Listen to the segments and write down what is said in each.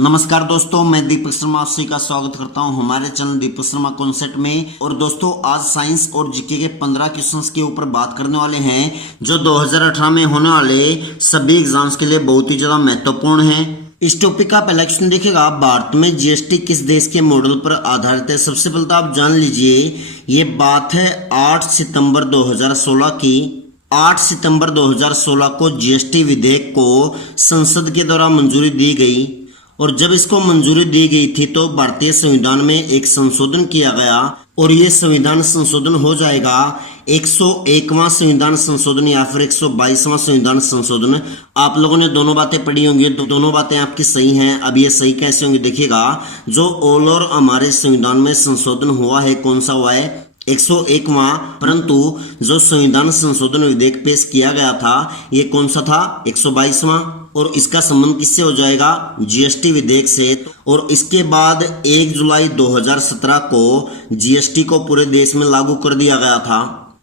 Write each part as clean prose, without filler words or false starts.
नमस्कार दोस्तों, मैं दीपक शर्मा आपसे का स्वागत करता हूं हमारे चैनल दीपक शर्मा कॉन्सेप्ट में। और दोस्तों, आज साइंस और जीके के 15 क्वेश्चंस के ऊपर बात करने वाले हैं जो 2018 में होने वाले सभी एग्जाम्स के लिए बहुत ही ज्यादा महत्वपूर्ण है। इस टॉपिक का पहला क्वेश्चन देखिएगा, भारत में जीएसटी किस देश के मॉडल पर आधारित है। सबसे पहले तो आप जान लीजिए, ये बात है 8 सितंबर 2016 की। 8 सितंबर 2016 को जीएसटी विधेयक को संसद के द्वारा मंजूरी दी गई और जब इसको मंजूरी दी गई थी तो भारतीय संविधान में एक संशोधन किया गया और ये संविधान संशोधन हो जाएगा 101वां संविधान संशोधन या फिर 122वां संविधान संशोधन। आप लोगों ने दोनों बातें पढ़ी होंगी, दोनों बातें आपकी सही हैं। अब ये सही कैसे होंगी देखिएगा, जो ऑल ओवर हमारे संविधान में संशोधन हुआ है, कौन सा हुआ है, 101वां। परंतु जो संविधान संशोधन विधेयक पेश किया गया था ये कौन सा था, 122वां। और इसका संबंध किससे हो जाएगा, जीएसटी विधेयक से। और इसके बाद 1 जुलाई 2017 को जीएसटी को पूरे देश में लागू कर दिया गया था।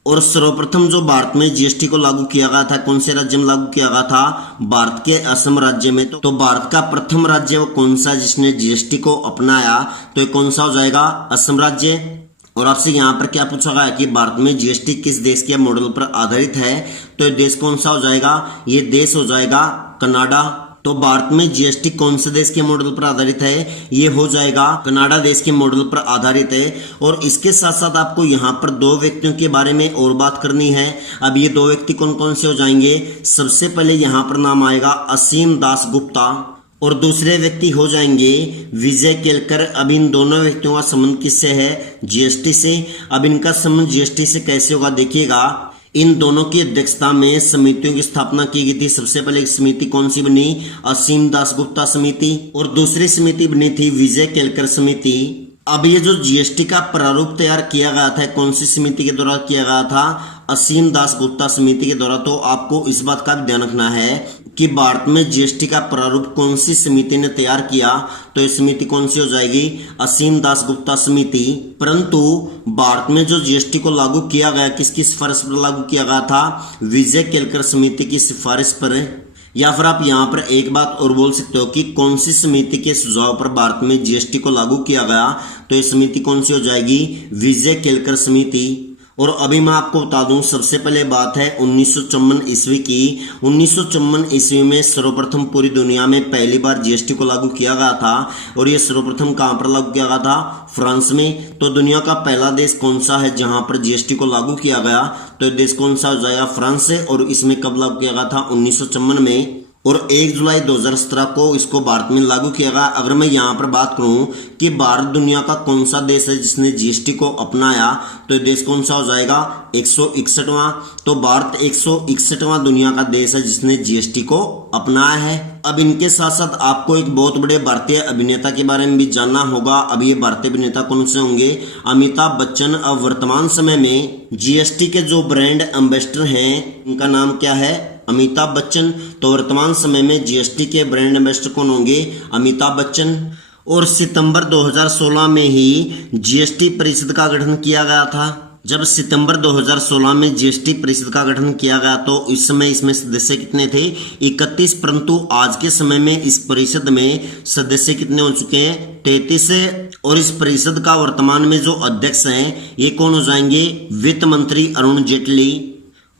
और सर्वप्रथम जो भारत में जीएसटी को लागू किया गया था, कौन से राज्य में लागू किया गया था, भारत के असम राज्य में। तो भारत का प्रथम राज्य वो कौन सा जिसने जीएसटी को अपनाया, तो ये कौन सा हो जाएगा, असम राज्य। और आपसे यहाँ पर क्या पूछा गया कि भारत में जीएसटी किस देश के मॉडल पर आधारित है, तो ये देश कौन सा हो जाएगा, ये देश हो जाएगा कनाडा। तो भारत में जीएसटी कौन से देश के मॉडल पर आधारित है, ये हो जाएगा कनाडा देश के मॉडल पर आधारित है। और इसके साथ साथ आपको यहाँ पर दो व्यक्तियों के बारे में और बात करनी है। अब ये दो व्यक्ति कौन कौन से हो जाएंगे, सबसे पहले यहाँ पर नाम आएगा असीम दास गुप्ता और दूसरे व्यक्ति हो जाएंगे विजय केलकर। अब इन दोनों व्यक्तियों का संबंध किससे है, जीएसटी से। अब इनका संबंध जीएसटी से कैसे होगा देखिएगा, इन दोनों की अध्यक्षता में समितियों की स्थापना की गई थी। सबसे पहले एक समिति कौन सी बनी, असीम दास गुप्ता समिति, और दूसरी समिति बनी थी विजय केलकर समिति। अब ये जो जीएसटी का प्रारूप तैयार किया गया था, कौन सी समिति के द्वारा किया गया था, असीम दास गुप्ता समिति के द्वारा। तो आपको इस बात का भी ध्यान रखना है कि भारत में जीएसटी का प्रारूप कौन सी समिति ने तैयार किया, तो ये समिति कौन सी हो जाएगी, असीम दास गुप्ता समिति। परंतु भारत में जो जीएसटी को लागू किया गया, किसकी सिफारिश पर लागू किया गया था, विजय केलकर समिति की सिफारिश पर। या फिर आप यहाँ पर एक बात और बोल सकते हो कि कौन सी समिति के सुझाव पर भारत में जीएसटी को लागू किया गया, तो ये समिति कौन सी हो जाएगी, विजय केलकर समिति। और अभी मैं आपको बता दूं, सबसे पहले बात है 1954 ईस्वी की। 1954 ईस्वी में सर्वप्रथम पूरी दुनिया में पहली बार जीएसटी को लागू किया गया था। और ये सर्वप्रथम कहां पर लागू किया गया था, फ्रांस में। तो दुनिया का पहला देश कौन सा है जहां पर जीएसटी को लागू किया गया, तो ये देश कौन सा हो जाएगा, फ्रांस से। और इसमें कब लागू किया गया था, 1954 में। और 1 जुलाई 2017 को इसको भारत में लागू किया गया। अगर मैं यहाँ पर बात करूं कि भारत दुनिया का कौन सा देश है जिसने जीएसटी को अपनाया, तो ये देश कौन सा हो जाएगा, 161वां। तो भारत 161वां दुनिया का देश है जिसने जीएसटी को अपनाया है। अब इनके साथ साथ आपको एक बहुत बड़े भारतीय अभिनेता के बारे में भी जानना होगा। अब ये भारतीय अभिनेता कौन से होंगे, अमिताभ बच्चन। अब वर्तमान समय में जीएसटी के जो ब्रांड एम्बेसडर हैं, उनका नाम क्या है, अमिताभ बच्चन। तो वर्तमान समय में जीएसटी के ब्रांड एम्बेसडर कौन होंगे, अमिताभ बच्चन। और सितंबर 2016 में ही जीएसटी परिषद का गठन किया गया था। जब सितंबर 2016 में जीएसटी परिषद का गठन किया गया तो इस समय इसमें सदस्य कितने थे, 31। परंतु आज के समय में इस परिषद में सदस्य कितने हो चुके हैं, 33 है। और इस परिषद का वर्तमान में जो अध्यक्ष हैं ये कौन हो जाएंगे, वित्त मंत्री अरुण जेटली।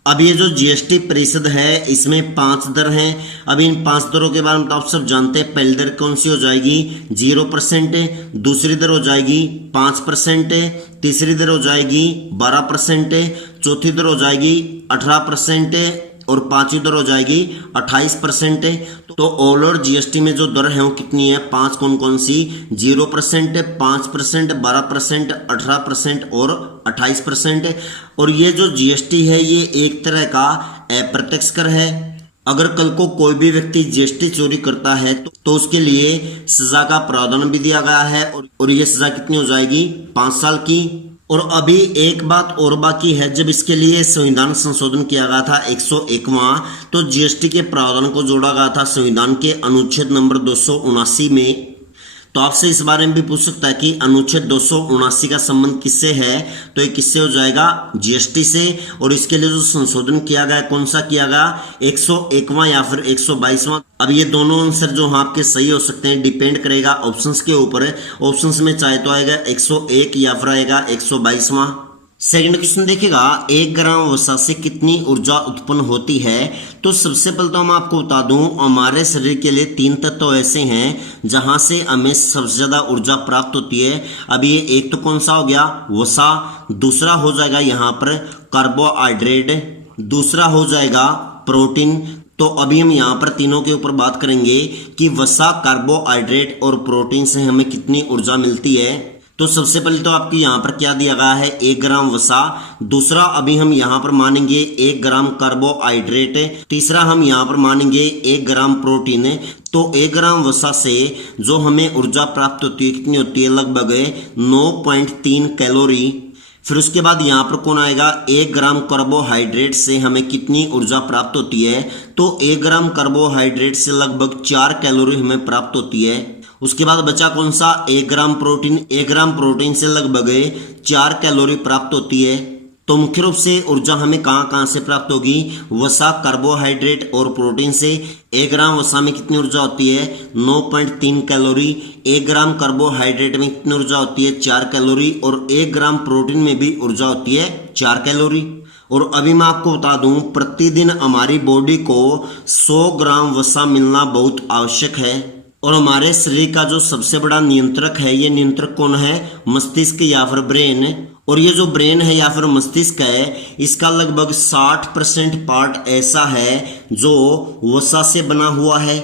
अब ये जो जीएसटी परिषद है इसमें 5 दर हैं। अब इन 5 दरों के बारे में तो आप सब जानते हैं। पहली दर कौन सी हो जाएगी, 0%। दूसरी दर हो जाएगी 5%। तीसरी दर हो जाएगी 12%। चौथी दर हो जाएगी 18%। और पांचवी दर हो जाएगी 28%। तो ऑल ओवर जीएसटी में जो दर है वो कितनी है, 5। कौन कौन सी, 0%, 5%, 12%, 18% और 28%। और ये जो जीएसटी है ये एक तरह का अप्रत्यक्ष कर है। अगर कल को कोई भी व्यक्ति जीएसटी चोरी करता है तो उसके लिए सजा का प्रावधान भी दिया गया है। और ये सजा कितनी हो जाएगी, 5 साल की। और अभी एक बात और बाकी है, जब इसके लिए संविधान संशोधन किया गया था 101वां, तो जीएसटी के प्रावधान को जोड़ा गया था संविधान के अनुच्छेद नंबर 279 में। तो आपसे इस बारे में भी पूछ सकता है कि अनुच्छेद 279 का संबंध किससे है, तो ये किससे हो जाएगा, जीएसटी से। और इसके लिए जो संशोधन किया गया कौन सा किया गया, 101वां या फिर 122वां। अब ये दोनों आंसर जो आपके सही हो सकते हैं डिपेंड करेगा ऑप्शंस के ऊपर। ऑप्शंस में चाहे तो आएगा 101 या फिर आएगा 122वां। सेकंड क्वेश्चन देखिएगा, 1 ग्राम वसा से कितनी ऊर्जा उत्पन्न होती है। तो सबसे पहले तो हम आपको बता दूं, हमारे शरीर के लिए 3 तत्व ऐसे हैं जहां से हमें सबसे ज्यादा ऊर्जा प्राप्त होती है। अब ये एक तो कौन सा हो गया, वसा, दूसरा हो जाएगा यहाँ पर कार्बोहाइड्रेट, दूसरा हो जाएगा प्रोटीन। तो अभी हम यहाँ पर तीनों के ऊपर बात करेंगे कि वसा, कार्बोहाइड्रेट और प्रोटीन से हमें कितनी ऊर्जा मिलती है। तो सबसे पहले तो आपकी यहाँ पर क्या दिया गया है, 1 ग्राम वसा। दूसरा अभी हम यहाँ पर मानेंगे 1 ग्राम कार्बोहाइड्रेट। तीसरा हम यहाँ पर मानेंगे 1 ग्राम प्रोटीन। तो 1 ग्राम वसा से जो हमें ऊर्जा प्राप्त होती है कितनी होती है, लगभग 9.3 कैलोरी। फिर उसके बाद यहाँ पर कौन आएगा, 1 ग्राम कार्बोहाइड्रेट से हमें कितनी ऊर्जा प्राप्त होती है। तो 1 ग्राम कार्बोहाइड्रेट से लगभग 4 कैलोरी हमें प्राप्त होती है। उसके बाद बचा कौन सा, 1 ग्राम प्रोटीन। 1 ग्राम प्रोटीन से लगभग 4 कैलोरी प्राप्त होती है। तो मुख्य रूप से ऊर्जा हमें कहाँ कहाँ से प्राप्त होगी, वसा, कार्बोहाइड्रेट और प्रोटीन से। 1 ग्राम वसा में कितनी ऊर्जा होती है, 9.3 कैलोरी। 1 ग्राम कार्बोहाइड्रेट में कितनी ऊर्जा होती है, 4 कैलोरी। और 1 ग्राम प्रोटीन में भी ऊर्जा होती है 4 कैलोरी। और अभी मैं आपको बता दूं, प्रतिदिन हमारी बॉडी को 100 ग्राम वसा मिलना बहुत आवश्यक है। और हमारे शरीर का जो सबसे बड़ा नियंत्रक है, ये नियंत्रक कौन है, मस्तिष्क या फिर ब्रेन। और ये जो ब्रेन है या फिर मस्तिष्क है, इसका लगभग 60% पार्ट ऐसा है जो वसा से बना हुआ है।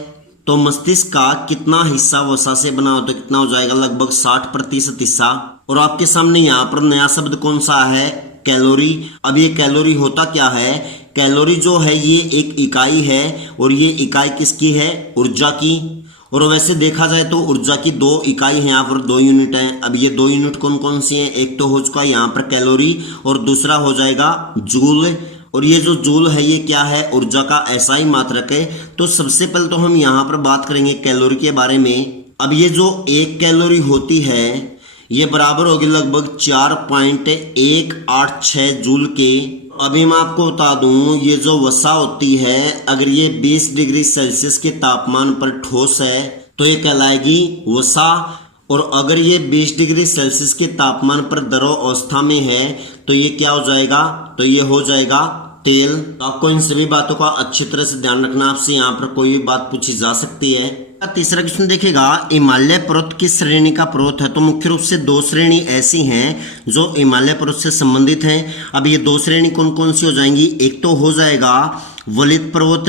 तो मस्तिष्क का कितना हिस्सा वसा से बना हो, तो कितना हो जाएगा, लगभग 60% हिस्सा। और आपके सामने यहाँ पर नया शब्द कौन सा है, कैलोरी। अब ये कैलोरी होता क्या है, कैलोरी जो है ये एक इकाई है। और ये इकाई किसकी है, ऊर्जा की। और वैसे देखा जाए तो ऊर्जा की 2 इकाई है, यहाँ पर 2 यूनिट हैं। अब ये 2 यूनिट कौन कौन सी हैं, एक तो हो चुका है यहाँ पर कैलोरी और दूसरा हो जाएगा जूल। और ये जो जूल है ये क्या है, ऊर्जा का ऐसा ही मात्रक है। तो सबसे पहले तो हम यहाँ पर बात करेंगे कैलोरी के बारे में। अब ये जो 1 कैलोरी होती है ये बराबर होगी लगभग 4.186 जूल के। अभी मैं आपको बता दूं, ये जो वसा होती है अगर ये 20 डिग्री सेल्सियस के तापमान पर ठोस है तो ये कहलाएगी वसा। और अगर ये 20 डिग्री सेल्सियस के तापमान पर द्रव अवस्था में है तो ये क्या हो जाएगा, तो ये हो जाएगा तेल। तो आपको इन सभी बातों का अच्छी तरह से ध्यान रखना, आपसे यहाँ पर कोई भी बात पूछी जा सकती है। तीसरा क्वेश्चन देखिएगा, हिमालय पर्वत किस श्रेणी का पर्वत है। तो मुख्य रूप से 2 श्रेणी ऐसी हैं जो हिमालय पर्वत से संबंधित हैं। अब ये 2 श्रेणी कौन कौन सी हो जाएंगी, एक तो हो जाएगा वलित पर्वत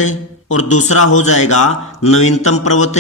और दूसरा हो जाएगा नवीनतम पर्वत।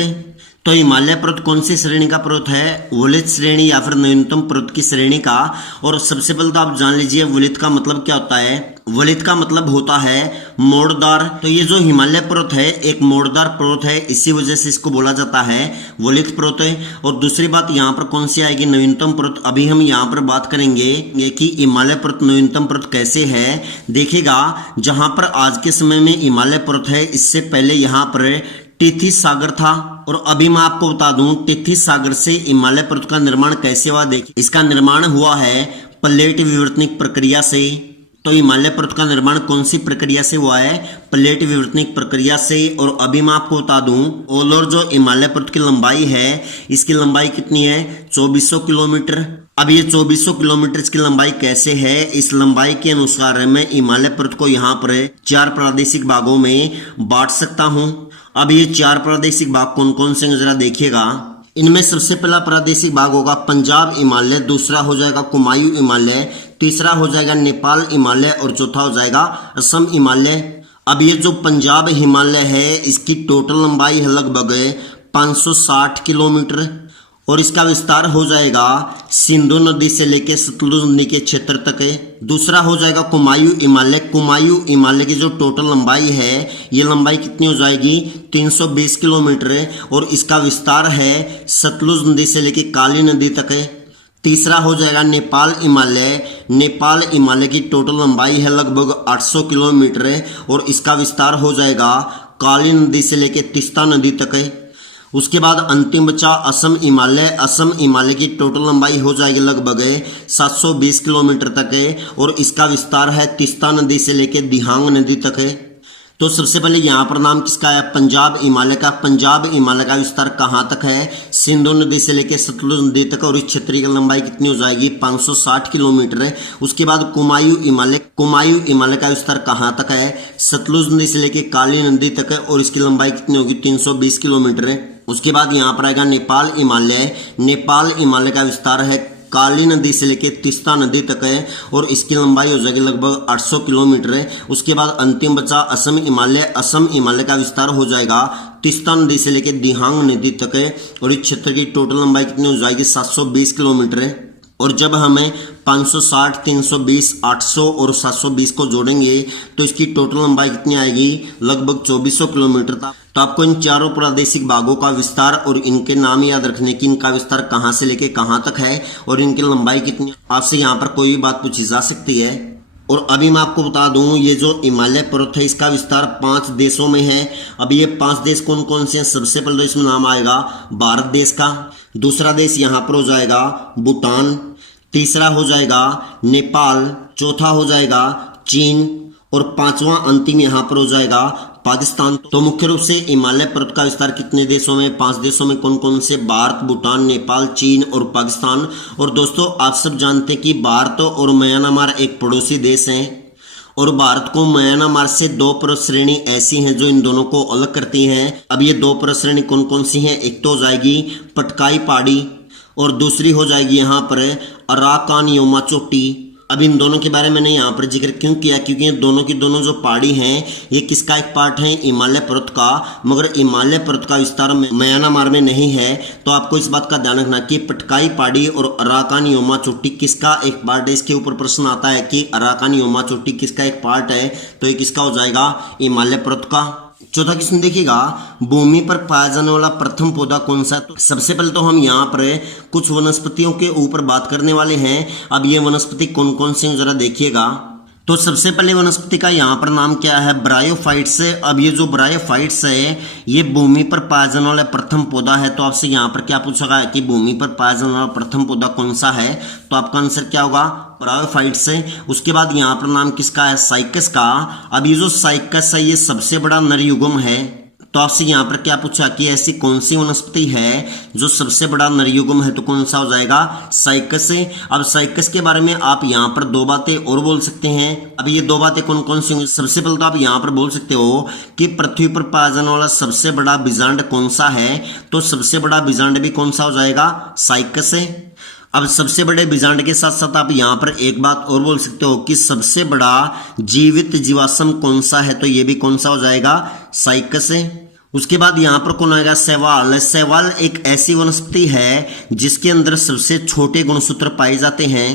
तो हिमालय पर्वत कौन सी श्रेणी का पर्वत है, वलित श्रेणी या फिर नवीनतम पर्वत की श्रेणी का। और सबसे पहले तो आप जान लीजिए वलित का मतलब क्या होता है। वलित का मतलब होता है मोड़दार। तो ये जो हिमालय पर्वत है एक मोड़दार पर्वत है, इसी वजह से इसको बोला जाता है वलित पर्वत। और दूसरी बात यहाँ पर कौन सी आएगी, नवीनतम पर्वत। अभी हम यहाँ पर बात करेंगे कि हिमालय पर्वत नवीनतम पर्वत कैसे है। देखिएगा, जहां पर आज के समय में हिमालय पर्वत है, इससे पहले यहाँ पर टिथिस सागर था। और अभी मैं आपको बता दूं टिथिस सागर से हिमालय पर्वत का निर्माण कैसे हुआ। देखिए, इसका निर्माण हुआ है प्लेट विवर्तनिक प्रक्रिया से। तो हिमालय पर्वत का निर्माण कौन सी प्रक्रिया से हुआ है, प्लेट विवर्तनिक प्रक्रिया से। और अभी मैं आपको बता दूं ऑल ओवर जो हिमालय पर्वत की लंबाई है, इसकी लंबाई कितनी है, 2400 किलोमीटर। अब ये 2400 किलोमीटर की लंबाई कैसे है, इस लंबाई के अनुसार मैं हिमालय पर्वत को यहाँ पर 4 प्रादेशिक भागों में बांट सकता हूँ। अब ये 4 प्रादेशिक भाग कौन कौन से जरा देखिएगा। इनमें सबसे पहला प्रादेशिक भाग होगा पंजाब हिमालय, दूसरा हो जाएगा कुमायूं हिमालय, तीसरा हो जाएगा नेपाल हिमालय और चौथा हो जाएगा असम हिमालय। अब ये जो पंजाब हिमालय है इसकी टोटल लंबाई है लगभग 560 किलोमीटर और इसका विस्तार हो जाएगा सिंधु नदी से लेकर सतलुज नदी के क्षेत्र तक है। दूसरा हो जाएगा कुमायूं हिमालय। कुमायूं हिमालय की जो टोटल लंबाई है ये लंबाई कितनी हो जाएगी 320 किलोमीटर है और इसका विस्तार है सतलुज नदी से लेकर काली नदी तक है। तीसरा हो जाएगा नेपाल हिमालय। नेपाल हिमालय की टोटल लंबाई है लगभग 800 किलोमीटर है और इसका विस्तार हो जाएगा काली नदी से लेकर तीस्ता नदी तक है। उसके बाद अंतिम बचा असम हिमालय। असम हिमालय की टोटल लंबाई हो जाएगी लगभग 720 किलोमीटर तक है और इसका विस्तार है तीस्ता नदी से लेकर दिहांग नदी तक है। तो सबसे पहले यहाँ पर नाम किसका है, पंजाब हिमालय का। पंजाब हिमालय का विस्तार कहाँ तक है, सिंधु नदी से लेकर सतलुज नदी तक और इस क्षेत्र की लंबाई कितनी हो जाएगी 560 किलोमीटर है। उसके बाद कुमायूं हिमालय। कुमायूं हिमालय का विस्तार कहाँ तक है, सतलुज नदी से लेकर काली नदी तक है और इसकी लंबाई कितनी होगी 320 किलोमीटर है। उसके बाद यहाँ पर आएगा नेपाल हिमालय। नेपाल हिमालय का विस्तार है काली नदी से लेकर तीस्ता नदी तक है और इसकी लंबाई हो जाएगी लगभग 800 किलोमीटर है। उसके बाद अंतिम बचा असम हिमालय। असम हिमालय का विस्तार हो जाएगा तीस्ता नदी से लेकर दिहांग नदी तक है और इस क्षेत्र की टोटल लंबाई कितनी हो जाएगी 720 किलोमीटर है। और जब हमें 560, 320, 800 और 720 को जोड़ेंगे तो इसकी टोटल लंबाई कितनी आएगी लगभग 2400 किलोमीटर तक। तो आपको इन चारों प्रादेशिक भागों का विस्तार और इनके नाम याद रखने की इनका विस्तार कहाँ से लेके कहाँ तक है और इनकी लंबाई कितनी। आपसे यहाँ पर कोई भी बात पूछी जा सकती है। और अभी मैं आपको बता दूं ये जो हिमालय पर्वत है इसका विस्तार 5 देशों में है। अब ये 5 देश कौन कौन से हैं, सबसे पहले तो इसमें नाम आएगा भारत देश का, दूसरा देश यहाँ पर हो जाएगा भूटान, तीसरा हो जाएगा नेपाल, चौथा हो जाएगा चीन और पांचवा अंतिम यहाँ पर हो जाएगा पाकिस्तान। तो मुख्य रूप से हिमालय पर्वत का विस्तार कितने देशों में, 5 देशों में। कौन कौन से, भारत, भूटान, नेपाल, चीन और पाकिस्तान। और दोस्तों आप सब जानते हैं कि भारत और म्यांमार एक पड़ोसी देश हैं और भारत को म्यांमार से 2 पर्वत श्रेणी ऐसी हैं जो इन दोनों को अलग करती हैं। अब ये 2 पर्वत श्रेणी कौन कौन सी हैं, एक तो हो जाएगी पटकाई पहाड़ी और दूसरी हो जाएगी यहाँ पर अराकान योमा चोटी। अब इन दोनों के बारे में मैंने यहाँ पर जिक्र क्यों किया, क्योंकि ये दोनों की दोनों जो पहाड़ी हैं ये किसका एक पार्ट है, हिमालय पर्वत का। मगर हिमालय पर्वत का विस्तार म्यांमार में नहीं है। तो आपको इस बात का ध्यान रखना कि पटकाई पहाड़ी और अराकान योमा चोटी किसका एक पार्ट है। इसके ऊपर प्रश्न आता है कि अराकान योमा चोटी किसका एक पार्ट है, तो ये किसका हो जाएगा, हिमालय पर्वत का। चौथा क्वेश्चन देखिएगा, भूमि पर पाया जाने वाला प्रथम पौधा कौन सा है। तो सबसे पहले तो हम यहाँ पर कुछ वनस्पतियों के ऊपर बात करने वाले हैं। अब ये वनस्पति कौन कौन सी हैं जरा देखिएगा। तो सबसे पहले वनस्पति का यहाँ पर नाम क्या है, ब्रायोफाइट्स है। अब ये जो ब्रायोफाइट्स है ये भूमि पर पाया जाने वाला प्रथम पौधा है। तो आपसे यहाँ पर क्या पूछा गया कि भूमि पर पाया जाने वाला प्रथम पौधा कौन सा है, तो आपका आंसर क्या होगा, ब्रायोफाइट्स है। उसके बाद यहाँ पर नाम किसका है, साइकस का। अब ये जो साइकस है ये सबसे बड़ा नरयुग्म है। तो आपसे यहाँ पर क्या पूछा कि ऐसी कौन सी वनस्पति है जो सबसे बड़ा नरयुग्म है, तो कौन सा हो जाएगा, साइकस है। अब साइकस के बारे में आप यहाँ पर 2 बातें और बोल सकते हैं। अब ये 2 बातें कौन कौन सी होंगी, सबसे पहले तो आप यहाँ पर बोल सकते हो कि पृथ्वी पर पाया जाने वाला सबसे बड़ा बीजांड कौन सा है, तो सबसे बड़ा बीजांड भी कौन सा हो जाएगा, साइकस है। अब सबसे बड़े बीजांड के साथ साथ आप यहाँ पर एक बात और बोल सकते हो कि सबसे बड़ा जीवित जीवाश्म कौन सा है, तो ये भी कौन सा हो जाएगा, साइकस है। उसके बाद यहाँ पर कौन आएगा, शैवाल। शैवाल एक ऐसी वनस्पति है जिसके अंदर सबसे छोटे गुणसूत्र पाए जाते हैं।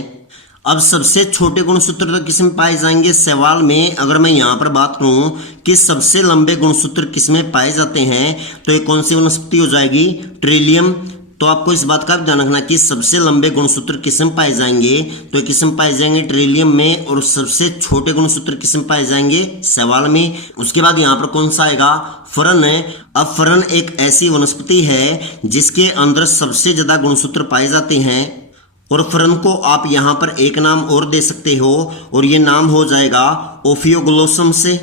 अब सबसे छोटे गुणसूत्र तो किस में पाए जाएंगे, शैवाल में। अगर मैं यहाँ पर बात करूं कि सबसे लंबे गुणसूत्र किस में पाए जाते हैं, तो ये कौन सी वनस्पति हो जाएगी, ट्रिलियम। तो आपको इस बात का भी ध्यान रखना कि सबसे लंबे गुणसूत्र किस में पाए जाएंगे, तो किस में पाए जाएंगे, ट्रिलियम में। और सबसे छोटे गुणसूत्र किस में पाए जाएंगे, शैवाल में। उसके बाद यहाँ पर कौन सा आएगा, फर्न है। अब फर्न एक ऐसी वनस्पति है जिसके अंदर सबसे ज्यादा गुणसूत्र पाए जाते हैं और फर्न को आप यहाँ पर एक नाम और दे सकते हो और ये नाम हो जाएगा ओफियोग्लोसम से।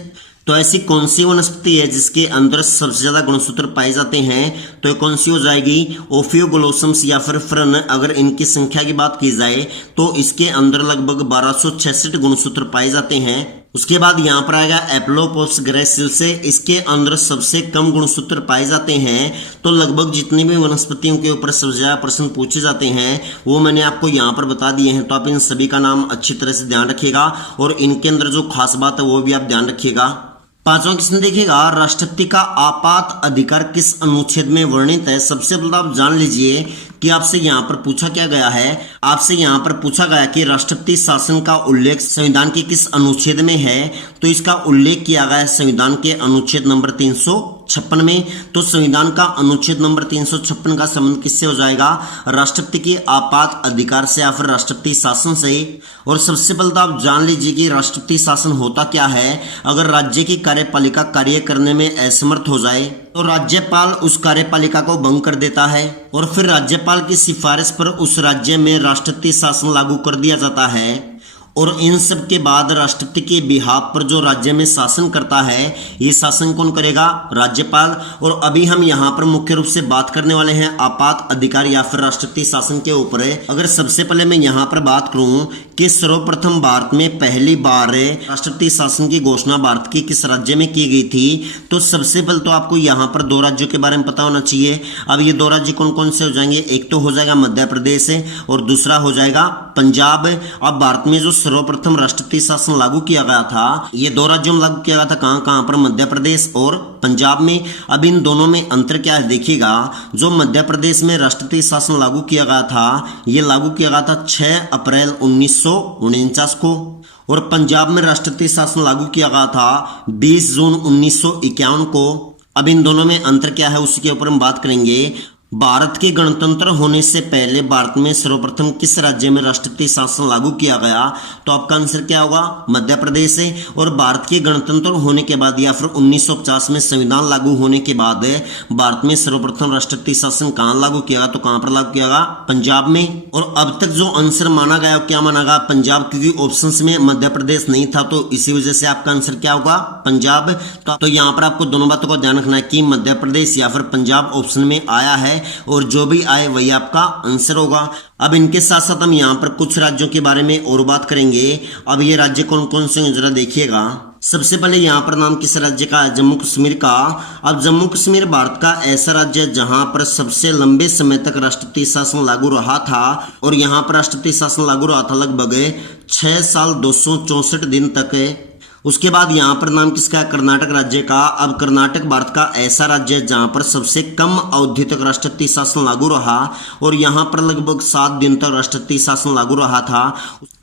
तो ऐसी कौन सी वनस्पति है जिसके अंदर सबसे ज्यादा गुणसूत्र पाए जाते हैं, तो ये कौन सी हो जाएगी, ओफियोग्लोसम्स या फिर फर्न। अगर इनकी संख्या की बात की जाए तो इसके अंदर लगभग 1266 गुणसूत्र पाए जाते हैं। उसके बाद यहाँ पर आएगा एप्लोपोप्स ग्रेसिल्स से, इसके अंदर सबसे कम गुणसूत्र पाए जाते हैं। तो लगभग जितनी भी वनस्पतियों के ऊपर सबसे ज्यादा प्रश्न पूछे जाते हैं वो मैंने आपको यहाँ पर बता दिए हैं। तो आप इन सभी का नाम अच्छी तरह से ध्यान रखिएगा और इनके अंदर जो खास बात है वो भी आप ध्यान रखिएगा। 5वां क्वेश्चन देखिएगा, राष्ट्रपति का आपात अधिकार किस अनुच्छेद में वर्णित है। सबसे पहले आप जान लीजिए कि आपसे यहाँ पर पूछा क्या गया है, आपसे यहाँ पर पूछा गया कि राष्ट्रपति शासन का उल्लेख संविधान के किस अनुच्छेद में है, तो इसका उल्लेख किया गया है संविधान के अनुच्छेद नंबर 300 356 में। तो संविधान का अनुच्छेद नंबर 356 का संबंध किससे हो जाएगा? राष्ट्रपति के आपात अधिकार से या फिर राष्ट्रपति शासन से। और सबसे पहले तो आप जान लीजिए कि राष्ट्रपति शासन होता क्या है। अगर राज्य की कार्यपालिका कार्य करने में असमर्थ हो जाए तो राज्यपाल उस कार्यपालिका को भंग कर देता है और फिर राज्यपाल की सिफारिश पर उस राज्य में राष्ट्रपति शासन लागू कर दिया जाता है। और इन सब के बाद राष्ट्रपति के बिहाफ पर जो राज्य में शासन करता है, ये शासन कौन करेगा? राज्यपाल। और अभी हम यहाँ पर मुख्य रूप से बात करने वाले हैं आपात अधिकार या फिर राष्ट्रपति शासन के ऊपर। अगर सबसे पहले मैं यहाँ पर बात करूँ कि सर्वप्रथम भारत में पहली बार राष्ट्रपति शासन की घोषणा भारत की किस राज्य में की गई थी, तो सबसे पहले तो आपको यहाँ पर दो राज्यों के बारे में पता होना चाहिए। अब ये दो राज्य कौन कौन से हो जाएंगे? एक तो हो जाएगा मध्य प्रदेश और दूसरा हो जाएगा पंजाब। अब भारत में जो सर्वप्रथम राष्ट्रपति शासन लागू किया गया था, ये दो राज्यों में लागू किया गया था। कहां कहां पर? मध्य प्रदेश और पंजाब में। अब इन दोनों में अंतर क्या है देखिएगा। जो मध्य प्रदेश में राष्ट्रपति शासन लागू किया गया था, ये लागू किया गया था 6 अप्रैल 1949 को। और पंजाब में राष्ट्रपति शासन लागू किया गया था 20 जून 1951 को। अब इन दोनों में अंतर क्या है उसी के ऊपर हम बात करेंगे। भारत के गणतंत्र होने से पहले भारत में सर्वप्रथम किस राज्य में राष्ट्रपति शासन लागू किया गया? तो आपका आंसर क्या होगा? मध्य प्रदेश है। और भारत के गणतंत्र होने के बाद या फिर 1950 में संविधान लागू होने के बाद भारत में सर्वप्रथम राष्ट्रपति शासन कहां लागू किया गया? तो कहां पर लागू किया गया? पंजाब में। और अब तक जो आंसर माना गया क्या माना गया? पंजाब, क्योंकि ऑप्शंस में मध्य प्रदेश नहीं था, तो इसी वजह से आपका आंसर क्या होगा? पंजाब। तो यहाँ पर आपको दोनों बातों का ध्यान रखना है कि मध्य प्रदेश या फिर पंजाब ऑप्शन में आया है और जो भी आए वही आपका आंसर होगा। अब इनके साथ साथ हम यहाँ पर कुछ राज्यों के बारे में और बात करेंगे। अब ये राज्य कौन कौन से जरा देखिएगा। सबसे पहले यहाँ पर नाम किस राज्य का है? जम्मू कश्मीर का। अब जम्मू कश्मीर भारत का ऐसा राज्य है जहां पर सबसे लंबे समय तक राष्ट्रपति शासन लागू रहा था और यहाँ पर राष्ट्रपति शासन लागू रहा था लगभग 6 साल 264 दिन तक। उसके बाद यहाँ पर नाम किसका है? कर्नाटक राज्य का। अब कर्नाटक भारत का ऐसा राज्य है जहाँ पर सबसे कम अवधि तक राष्ट्रपति शासन लागू रहा और यहाँ पर लगभग 7 दिन तक राष्ट्रपति शासन लागू रहा था।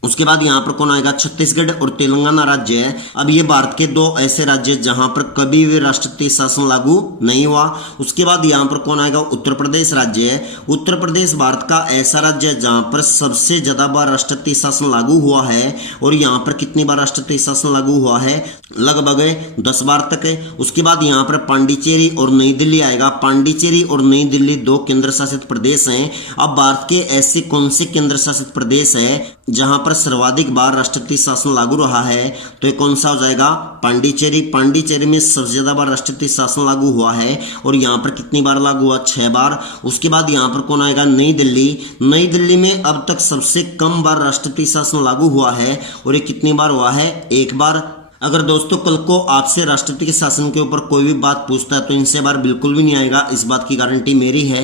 उसके बाद यहाँ पर कौन आएगा? छत्तीसगढ़ और तेलंगाना राज्य है। अब ये भारत के दो ऐसे राज्य जहां पर कभी भी राष्ट्रपति शासन लागू नहीं हुआ। उसके बाद यहाँ पर कौन आएगा? उत्तर प्रदेश राज्य है। उत्तर प्रदेश भारत का ऐसा राज्य है जहां पर सबसे ज्यादा बार राष्ट्रपति शासन लागू हुआ है और यहाँ पर कितनी बार राष्ट्रपति शासन लागू हुआ है? लगभग 10 बार तक है। उसके बाद यहाँ पर पांडिचेरी और नई दिल्ली आएगा। पांडिचेरी और नई दिल्ली 2 केंद्र शासित प्रदेश हैं। अब भारत के ऐसे कौन से केंद्र शासित प्रदेश है जहां पर सर्वाधिक बार राष्ट्रपति शासन लागू रहा है? तो ये कौन सा हो जाएगा? पांडिचेरी। पांडिचेरी में सबसे ज्यादा बार राष्ट्रपति शासन लागू हुआ है और यहाँ पर कितनी बार लागू हुआ? 6 बार। उसके बाद यहाँ पर कौन आएगा? नई दिल्ली। नई दिल्ली में अब तक सबसे कम बार राष्ट्रपति शासन लागू हुआ है और ये कितनी बार हुआ है? 1 बार। अगर दोस्तों कल को आपसे राष्ट्रपति के शासन के ऊपर कोई भी बात पूछता है तो इनसे बार बिल्कुल भी नहीं आएगा, इस बात की गारंटी मेरी है।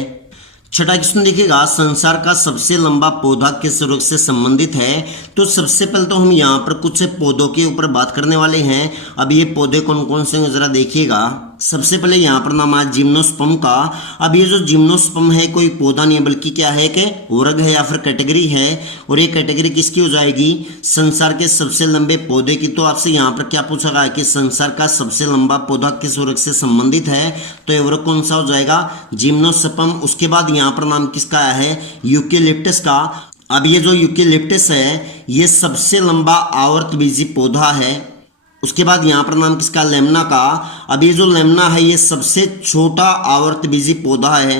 छठा क्वेश्चन देखिएगा, संसार का सबसे लंबा पौधा किस रोग से संबंधित है? तो सबसे पहले तो हम यहाँ पर कुछ पौधों के ऊपर बात करने वाले हैं। अब ये पौधे कौन कौन से जरा देखिएगा। सबसे पहले यहाँ पर नाम है जिम्नोस्पर्म का। अब ये जो जिम्नोस्पर्म है कोई पौधा नहीं है बल्कि क्या है कि वर्ग है या फिर कैटेगरी है। और ये कैटेगरी किसकी हो जाएगी? संसार के सबसे लंबे पौधे की। तो आपसे यहाँ पर क्या पूछा गया है कि संसार का सबसे लंबा पौधा किस वर्ग से संबंधित है? तो ये वर्ग कौन सा हो जाएगा? जिम्नोस्पर्म। उसके बाद यहाँ पर नाम किसका है? यूकेलिप्टस का। अब ये जो यूकेलिप्टस है ये सबसे लंबा आवर्तबीजी पौधा है। उसके बाद यहाँ पर नाम किसका? लेमना का। अब ये जो लेमना है ये सबसे छोटा आवर्तबीजी पौधा है।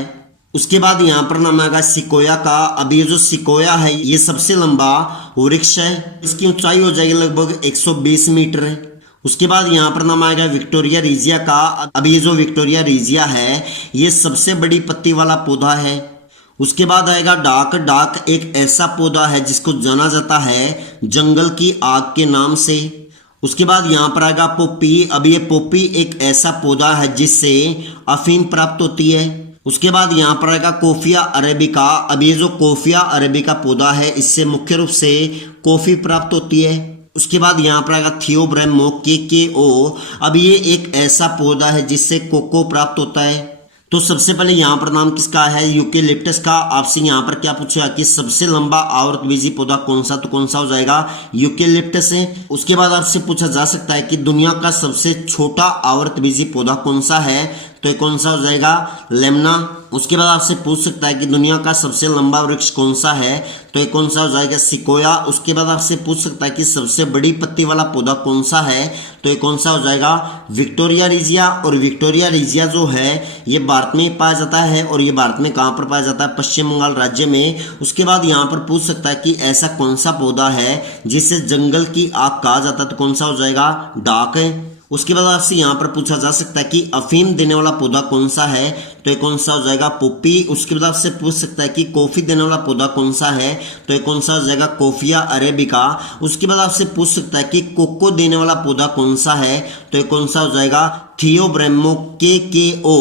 उसके बाद यहाँ पर नाम आएगा सिकोया का। अब ये जो सिकोया है ये सबसे लंबा वृक्ष है, इसकी ऊंचाई हो जाएगी लगभग 120 मीटर है। उसके बाद यहाँ पर नाम आएगा विक्टोरिया रीजिया का। अब ये जो विक्टोरिया रीजिया है ये सबसे बड़ी पत्ती वाला पौधा है। उसके बाद आएगा डाक। डाक एक ऐसा पौधा है जिसको जाना जाता है जंगल की आग के नाम से। उसके बाद यहाँ पर आएगा पोपी। अब ये पोपी एक ऐसा पौधा है जिससे अफीम प्राप्त होती है। उसके बाद यहाँ पर आएगा कोफिया अरेबिका। अब ये जो कोफिया अरेबिका पौधा है इससे मुख्य रूप से कॉफी प्राप्त होती है। उसके बाद यहाँ पर आएगा थियोब्रैमो KKO। अब ये एक ऐसा पौधा है जिससे कोको प्राप्त होता है। तो सबसे पहले यहाँ पर नाम किसका है? यूकेलिप्टस का। आपसे यहाँ पर क्या पूछा कि सबसे लंबा आवर्तबीजी पौधा कौन सा? तो कौन सा हो जाएगा? यूकेलिप्टस है। उसके बाद आपसे पूछा जा सकता है कि दुनिया का सबसे छोटा आवर्तबीजी पौधा कौन सा है? तो ये कौन सा हो जाएगा, लेमना। उसके बाद आपसे पूछ सकता है कि दुनिया का सबसे लंबा वृक्ष कौन सा है, तो ये कौन सा हो जाएगा, सिकोया। उसके बाद आपसे पूछ सकता है कि सबसे बड़ी पत्ती वाला पौधा कौन सा है, तो ये कौन सा हो जाएगा, विक्टोरिया रिजिया। और विक्टोरिया रिजिया जो है ये भारत में पाया जाता है, और ये भारत में कहाँ पर पाया जाता है, पश्चिम बंगाल राज्य में। उसके बाद यहाँ पर पूछ सकता है कि ऐसा कौन सा पौधा है जिसे जंगल की आग कहा जाता है, तो कौन सा हो जाएगा, डाक है। उसके बाद आपसे यहाँ पर पूछा जा सकता है कि अफीम देने वाला पौधा कौन सा है, तो ये कौन सा हो जाएगा, पोपी। उसके बाद आपसे पूछ सकता है कि कॉफी देने वाला पौधा कौन सा है, तो ये कौन सा हो जाएगा, कोफिया अरेबिका। उसके बाद आपसे पूछ सकता है कि कोको देने वाला पौधा कौन सा है, तो ये कौन सा हो जाएगा, थियोब्रेमो के ओ।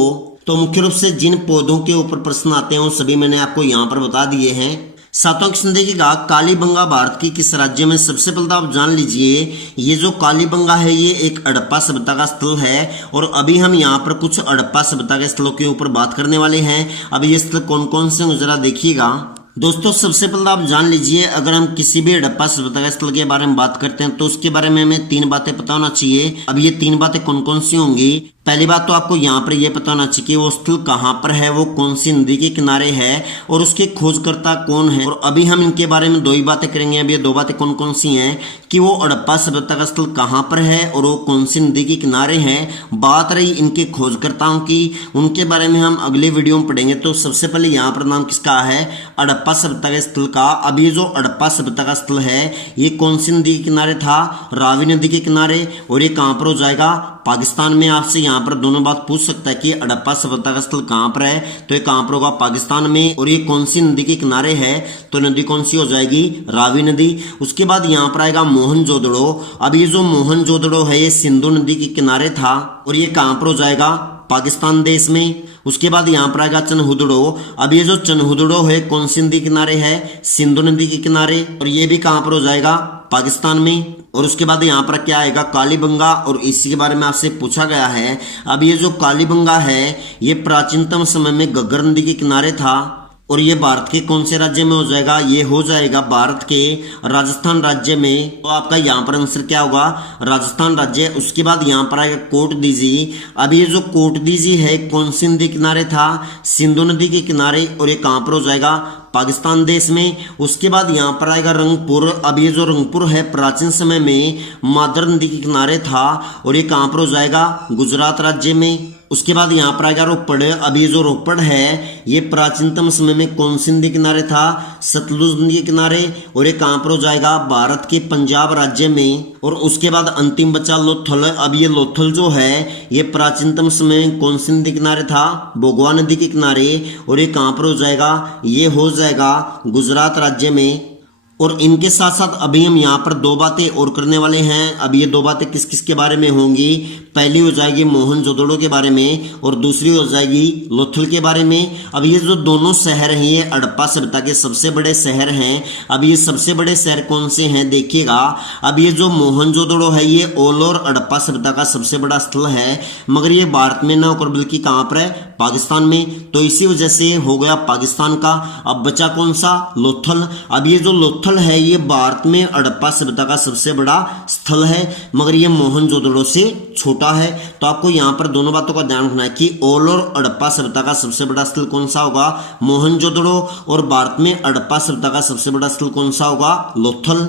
तो मुख्य रूप से जिन पौधों के ऊपर प्रश्न आते हैं वो सभी मैंने आपको यहाँ पर बता दिए हैं। सातवां क्वेश्चन देखिएगा, कालीबंगा भारत के किस राज्य में। सबसे पहले तो आप जान लीजिए ये जो कालीबंगा है ये एक हड़प्पा सभ्यता का स्थल है, और अभी हम यहाँ पर कुछ हड़प्पा सभ्यता के स्थलों के ऊपर बात करने वाले हैं। अब ये स्थल कौन कौन से जरा देखिएगा। दोस्तों सबसे पहले आप जान लीजिए, अगर हम किसी भी हड़प्पा सभ्यता के स्थल के बारे में बात करते हैं तो उसके बारे में हमें 3 बातें पता होना चाहिए। अब ये 3 बातें कौन कौन सी होंगी। पहली बात तो आपको यहाँ पर यह पता होना चाहिए कि वो स्थल कहाँ पर है, वो कौन सी नदी के किनारे है, और उसके खोजकर्ता कौन है। और अभी हम इनके बारे में 2 ही बातें करेंगे। अब ये 2 बातें कौन कौन सी हैं कि वो हड़प्पा सभ्यता का स्थल कहाँ पर है और वो कौन सी नदी के किनारे है। बात रही इनके खोजकर्ताओं की, उनके बारे में हम अगले वीडियो में पढ़ेंगे। तो सबसे पहले यहाँ पर नाम किसका है, हड़प्पा सभ्यता के स्थल का। अब ये जो हड़प्पा सभ्यता का स्थल है ये कौन सी नदी के किनारे था, रावी नदी के किनारे, और ये कहाँ पर हो जाएगा, पाकिस्तान में। आपसे यहाँ पर दोनों बात पूछ सकता है कि हड़प्पा सभ्यता का स्थल कहाँ पर है, तो ये कहाँ पर होगा, पाकिस्तान में। और ये कौन सी नदी के किनारे है, तो नदी कौन सी हो जाएगी, रावी नदी। उसके बाद यहाँ पर आएगा मोहनजोदड़ो। अब ये जो मोहनजोदड़ो है ये सिंधु नदी के किनारे था, और ये कहाँ पर हो जाएगा, पाकिस्तान देश में। उसके बाद यहाँ पर आएगा चनहुदड़ो। अब ये जो चनहुदड़ो है कौन सी नदी किनारे है, सिंधु नदी के किनारे, और ये भी कहाँ पर हो जाएगा, पाकिस्तान में। और उसके बाद यहाँ पर क्या आएगा, कालीबंगा, और इसी के बारे में आपसे पूछा गया है। अब ये जो कालीबंगा है ये प्राचीनतम समय में घग्गर नदी के किनारे था, और ये भारत के कौन से राज्य में हो जाएगा, ये हो जाएगा भारत के राजस्थान राज्य में। तो आपका यहाँ पर आंसर क्या होगा, राजस्थान राज्य। उसके बाद यहाँ पर आएगा कोट दीजी। अब ये जो कोट दीजी है कौन सी नदी किनारे था, सिंधु नदी के किनारे, और ये कहाँ पर हो जाएगा, पाकिस्तान देश में। उसके बाद यहाँ पर आएगा रंगपुर। अब ये जो रंगपुर है प्राचीन समय में मादर नदी के किनारे था, और ये कहाँ पर हो जाएगा, गुजरात राज्य में। उसके बाद यहाँ पर आएगा रोपड़। अब ये जो रोपड़ है ये प्राचीनतम समय में कौन सी नदी किनारे था, सतलुज नदी के किनारे, और ये कहाँ पर हो जाएगा, भारत के पंजाब राज्य में। और उसके बाद अंतिम बचा लोथल। अब ये लोथल जो है ये प्राचीनतम समय में कौन सी नदी किनारे था, भोगवा नदी के किनारे, और ये कहाँ पर हो जाएगा, ये हो जाएगा गुजरात राज्य में। और इनके साथ साथ अभी हम यहाँ पर 2 बातें और करने वाले हैं। अब ये 2 बातें किस किस के बारे में होंगी, पहली हो जाएगी मोहनजोदड़ो के बारे में, और दूसरी हो जाएगी लोथल के बारे में। अब ये जो दोनों शहर हैं ये हड़प्पा सभ्यता के सबसे बड़े शहर हैं। अब ये सबसे बड़े शहर कौन से हैं देखिएगा। अब ये जो मोहनजोदड़ो है ये ओल और हड़प्पा सभ्यता का सबसे बड़ा स्थल है, मगर ये भारत में ना होकर बल्कि कहाँ पर है, पाकिस्तान में। तो इसी वजह से हो गया पाकिस्तान का। अब बचा कौन सा, लोथल। अब ये जो लोथल है ये भारत में हड़प्पा सभ्यता का सबसे बड़ा स्थल है, मगर ये मोहनजोदड़ो से छोटा है। तो आपको यहाँ पर दोनों बातों का ध्यान रखना है कि ओल और हड़प्पा सभ्यता का सबसे बड़ा स्थल कौन सा होगा, मोहनजोदड़ो, और भारत में हड़प्पा सभ्यता का सबसे बड़ा स्थल कौन सा होगा, लोथल।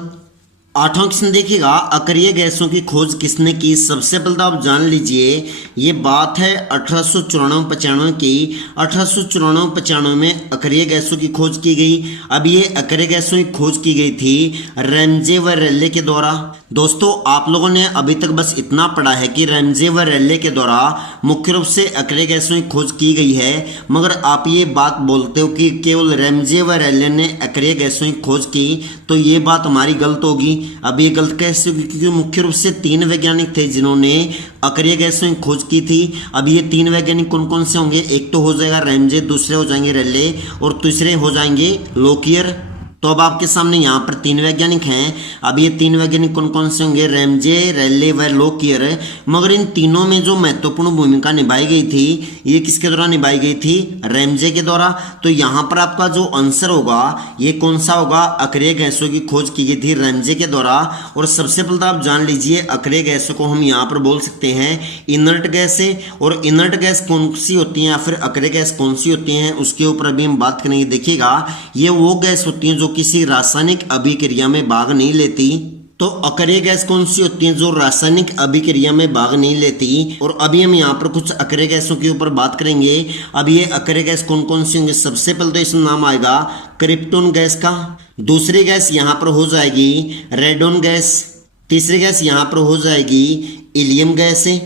8वां क्वेश्चन देखिएगा, अक्रिय गैसों की खोज किसने की। सबसे पहले तो आप जान लीजिए ये बात है 1894-95 की। 1894-95 में अक्रिय गैसों की खोज की गई। अब ये अक्रिय गैसों की खोज की गई थी रैमजे व रेले के द्वारा। दोस्तों आप लोगों ने अभी तक बस इतना पढ़ा है कि रैमजे व रेले के द्वारा मुख्य रूप से अक्रिय गैसों की खोज की गई है, मगर आप ये बात बोलते हो कि केवल रैमजे व रेले ने अक्रिय गैसों की खोज की, तो ये बात हमारी गलत होगी। अब ये गलत कैसे होगी, क्योंकि मुख्य रूप से 3 वैज्ञानिक थे जिन्होंने अक्रिय गैसों की खोज की थी। अब ये 3 वैज्ञानिक कौन कौन से होंगे, एक तो हो जाएगा रैमजे, दूसरे हो जाएंगे रेले, और तीसरे हो जाएंगे लोकियर। तो अब आपके सामने यहाँ पर 3 वैज्ञानिक हैं। अब ये 3 वैज्ञानिक कौन कौन से होंगे? रैमजे, रैले व लोकियर। मगर इन तीनों में जो महत्वपूर्ण भूमिका निभाई गई थी ये किसके द्वारा निभाई गई थी? रैमजे के द्वारा। तो यहाँ पर आपका जो आंसर होगा ये कौन सा होगा? अक्रिय गैसों की खोज की गई थी रैमजे के द्वारा। और सबसे पहले तो आप जान लीजिए अक्रिय गैसों को हम यहाँ पर बोल सकते हैं इनर्ट गैस है। और इनर्ट गैस कौन सी होती है या फिर अक्रिय गैस कौन सी होती हैं उसके ऊपर अभी हम बात करेंगे। देखिएगा ये वो गैस होती हैं जो किसी रासायनिक अभिक्रिया में भाग नहीं लेती। तो अक्रिय गैस कौन सी होती है? जो रासायनिक अभिक्रिया में भाग नहीं लेती। और अभी हम यहाँ पर कुछ अक्रिय गैसों के ऊपर बात करेंगे। अब ये अक्रिय गैस कौन कौन सी होंगे? सबसे पहले तो इसमें नाम आएगा क्रिप्टोन गैस का। दूसरी गैस यहाँ पर हो जाएगी रेडोन गैस। तीसरी गैस यहाँ पर हो जाएगी इलियम गैस है।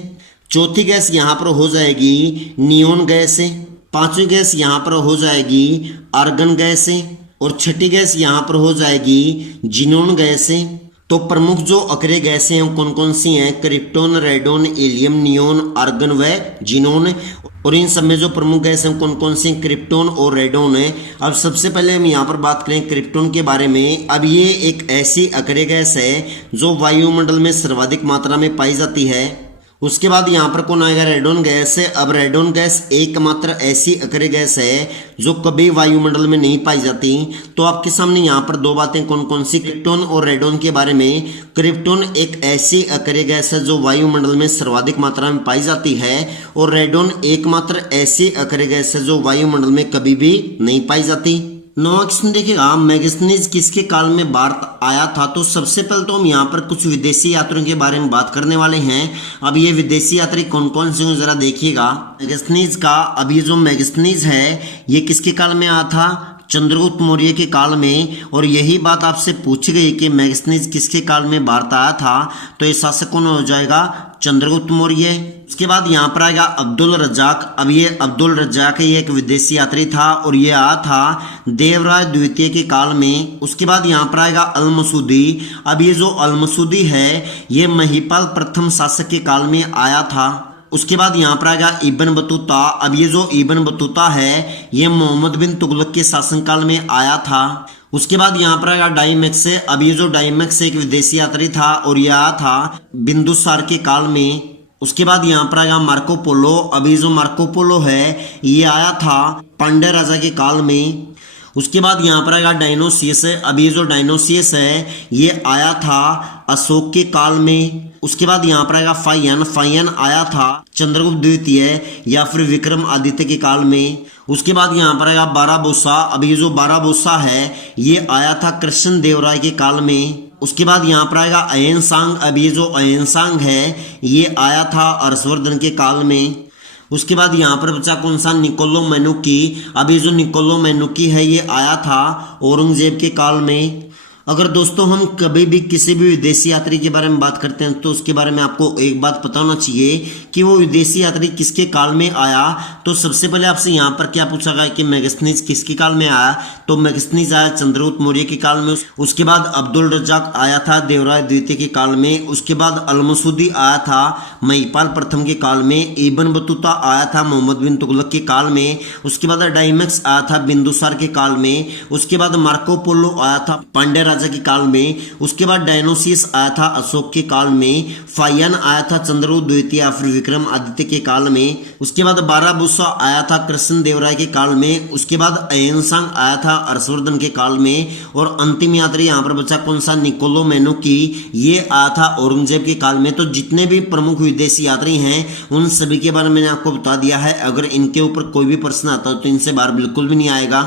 चौथी गैस यहाँ पर हो जाएगी नियोन गैस है। पांचवी गैस यहाँ पर हो जाएगी आर्गन गैस है। और छठी गैस यहाँ पर हो जाएगी जिनोन गैस है। तो प्रमुख जो अक्रिय गैसें हैं कौन कौन सी हैं? Krypton, radon, helium, neon, argon व जिनोन। और इन सब में जो प्रमुख गैस हैं कौन कौन सी? क्रिप्टोन और रेडोन है। अब सबसे पहले हम यहाँ पर बात करें क्रिप्टोन के बारे में। अब ये एक ऐसी अक्रिय गैस है जो वायुमंडल में सर्वाधिक मात्रा में पाई जाती है। उसके बाद यहाँ पर कौन आएगा? रेडोन गैस है। अब रेडोन गैस एकमात्र ऐसी अक्रिय गैस है जो कभी वायुमंडल में नहीं पाई जाती। तो आपके सामने यहाँ पर 2 बातें कौन कौन सी? क्रिप्टोन और रेडोन के बारे में। क्रिप्टोन एक ऐसी अक्रिय गैस है जो वायुमंडल में सर्वाधिक मात्रा में पाई जाती है। और रेडोन एकमात्र ऐसी अक्रिय गैस है जो वायुमंडल में कभी भी नहीं पाई जाती। क्वेश्चन देखिएगा मैगनीज किसके काल में भारत आया था? तो सबसे पहले तो हम यहाँ पर कुछ विदेशी यात्रियों के बारे में बात करने वाले हैं। अब ये विदेशी यात्री कौन कौन से हैं जरा देखिएगा मैगनीज का। अब ये जो मैगनीज है ये किसके काल में आया था? चंद्रगुप्त मौर्य के काल में। और यही बात आपसे पूछी गई कि मैगनीज किसके काल में भारत आया था? तो ये शासक कौन हो जाएगा? चंद्रगुप्त मौर्य। उसके बाद यहाँ पर आएगा अब्दुल रज्जाक। अब ये अब्दुल रज्जाक ये एक विदेशी यात्री था और ये आया था देवराय द्वितीय के काल में। उसके बाद यहाँ पर आएगा अल मसूदी। अब ये जो अल मसूदी है ये महिपाल प्रथम शासक के काल में आया था। उसके बाद यहाँ पर आएगा इब्न बतूता। अब ये जो इब्न बतूता है ये मोहम्मद बिन तुगलक के शासनकाल में आया था। उसके बाद यहाँ पर आएगा डाइमैक्स। अब ये जो डाइमैक्स एक विदेशी यात्री था और यह आया था बिंदुसार के काल में। उसके बाद यहाँ पर आएगा मार्को पोलो। अभी जो मार्को पोलो है ये आया था पांड्य राजा के काल में। उसके बाद यहाँ पर आएगा डायनोसियस। अब ये जो डायनोसियस है ये आया था अशोक के काल में। उसके बाद यहाँ पर आएगा फाइयन। फाइयन आया था चंद्रगुप्त द्वितीय या फिर विक्रम आदित्य के काल में। उसके बाद यहाँ पर आएगा बाराबोसा। अब ये जो बाराबोसा है ये आया था कृष्ण देवराय के काल में। उसके बाद यहाँ पर आएगा अयनसांग। अब ये जो अयनसांग है ये आया था हर्षवर्धन के काल में। उसके बाद यहाँ पर बचा कौन सा? निकोलो मैनुकी। अब ये जो निकोलो मैनुकी है ये आया था औरंगजेब के काल में। अगर दोस्तों हम कभी भी किसी भी विदेशी यात्री के बारे में बात करते हैं तो उसके बारे में आपको एक बात पता होना चाहिए कि वो विदेशी यात्री किसके काल में आया। तो सबसे पहले आपसे यहाँ पर क्या पूछा गया कि मैगनीज किसके काल में आया? तो मैगनीज आया चंद्रगुप्त मौर्य के काल में। उसके बाद अब्दुल रज्जाक आया था देवराय द्वितीय के काल में। उसके बाद अल मसूदी आया था महिपाल प्रथम के काल में। इब्न बतूता आया था मोहम्मद बिन तुगलक के काल में। उसके बाद डाइमैक्स आया था बिंदुसार के काल में। उसके बाद मार्को पोलो आया था पांड्य राजा के काल में। उसके बाद डायनोसियस आया था अशोक के काल में। फाइयन आया था चंद्रगुप्त द्वितीय या फिर विक्रम आदित्य के काल में। उसके बाद बाराबोसा आया था कृष्ण देवराय के काल में। उसके बाद अयनसांग आया था हर्षवर्धन के काल में। और अंतिम यात्री यहाँ पर बचा कौन सा? निकोलो मैनुकी। ये आया था औरंगजेब के काल में। तो जितने भी प्रमुख विदेशी यात्री हैं उन सभी के बारे में मैंने आपको बता दिया है। अगर इनके ऊपर कोई भी प्रश्न आता है तो इनसे बाहर बिल्कुल भी नहीं आएगा।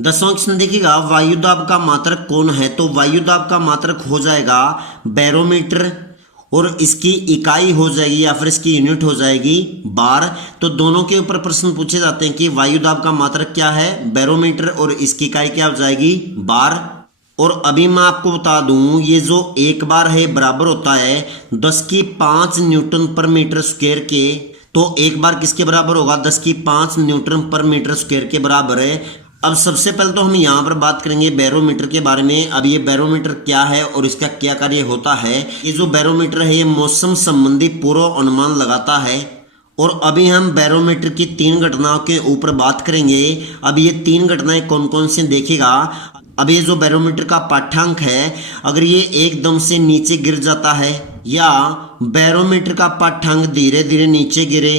10वां क्वेश्चन देखिएगा वायुदाब का मात्रक कौन है? तो वायुदाब का मात्रक हो जाएगा बैरोमीटर और इसकी इकाई हो जाएगी या फिर इसकी यूनिट हो जाएगी बार। तो दोनों के ऊपर प्रश्न पूछे जाते हैं कि वायुदाब का मात्रक क्या है? बैरोमीटर और इसकी इकाई क्या हो जाएगी? बार। और अभी मैं आपको बता दूं ये जो एक बार है बराबर होता है 10⁵ न्यूटन पर मीटर स्क्वायर के। तो एक बार किसके बराबर होगा? 10⁵ न्यूटन पर मीटर स्क्वायर के बराबर है। अब सबसे पहले तो हम यहाँ पर बात करेंगे बैरोमीटर के बारे में। अब ये बैरोमीटर क्या है और इसका क्या कार्य होता है? ये जो बैरोमीटर है ये मौसम संबंधी पूर्व अनुमान लगाता है। और अभी हम बैरोमीटर की 3 घटनाओं के ऊपर बात करेंगे। अब ये 3 घटनाएं कौन कौन सी देखिएगा। अब ये जो बैरोमीटर का पाठ्यांक है, अगर ये एकदम से नीचे गिर जाता है या बैरोमीटर का पाठ्यांक धीरे धीरे नीचे गिरे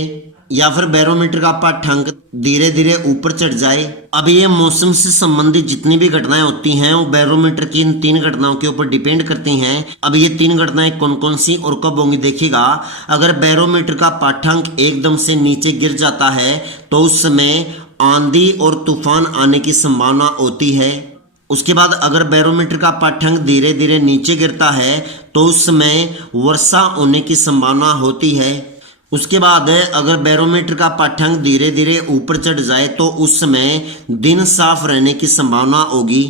या फिर बैरोमीटर का पाठ्यांक धीरे धीरे ऊपर चढ़ जाए। अब ये मौसम से संबंधित जितनी भी घटनाएं होती हैं वो बैरोमीटर की इन 3 घटनाओं के ऊपर डिपेंड करती हैं। अब ये 3 घटनाएं कौन कौन सी और कब होंगी देखिएगा। अगर बैरोमीटर का पाठ्यांक एकदम से नीचे गिर जाता है तो उस समय आंधी और तूफान आने की संभावना होती है। उसके बाद अगर बैरोमीटर का पाठ्यांक धीरे धीरे नीचे गिरता है तो उस समय वर्षा होने की संभावना होती है। उसके बाद अगर बैरोमीटर का पाठ्यांक धीरे धीरे ऊपर चढ़ जाए तो उस समय दिन साफ रहने की संभावना होगी।